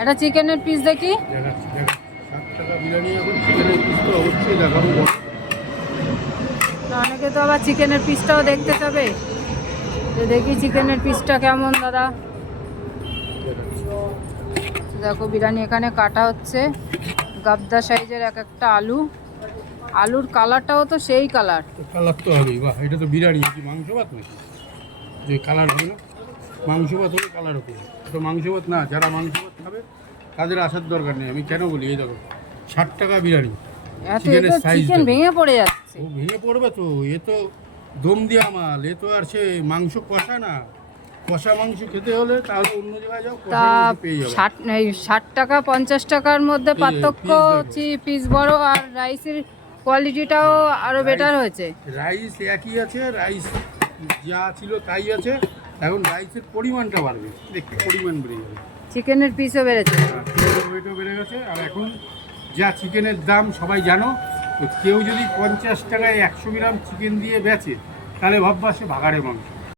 একটা চিকেনের পিস দেখি। 60 টাকা বিরিয়ানি, এখন চিকেনের পিস তো অবশ্যই দেখাবো। অনেকে তো আবার চিকেনের পিসটাও দেখতে চাবে, তো দেখি চিকেনের পিসটা কেমন দাদা। দেখো বিরিয়ানি এখানে কাটা হচ্ছে, গাবদা সাইজের এক একটা আলু। আলুর কালারটাও তো সেই কালার। কালার তো হবেই, বাহ, এটা তো বিরিয়ানি, কি মাংস ভাত নাকি? যে কালার হবে না, মাংস ভাত হলে কালার হতে হবে, এটা মাংস ভাত না। যারা মাংস ভাত খাবে তাদের আসার দরকার নেই। আমি কেন বলি, এই দেখো 60 টাকা বিরিয়ানি, চিকেনের সাইজ চিকেন ভেঙে পড়ে যাচ্ছে। ও ভেঙে পড়বে তো, এ তো দম দেওয়া মাল, এ তো আর সে মাংস কষা না। কষা মাংস খেতে হলে তাহলে অন্য জায়গায় যাও, কষা তা মাংস পেয়ে যাবে। 60 টাকা 50 টাকার মধ্যে এই যে পার্থক্য, piece দেখো। পিস বড় আর রাইসের কোয়ালিটিটাও আরো বেটার হয়েছে। রাইস একই আছে, রাইস যা ছিল তাই আছে। এখন রাইসের পরিমাণটা বাড়বে, একটু পরিমাণ বেড়ে যাবে। চিকেনের পিসও বেড়েছে। চিকেনের ওয়েটও বেড়ে গেছে। আর এখন যা চিকেনের দাম সবাই জানো, তো কেউ যদি 50 টাকায় 100 গ্রাম চিকেন দিয়ে বেচে, তাহলে ভাববা সে ভাগাড়ে মাংস।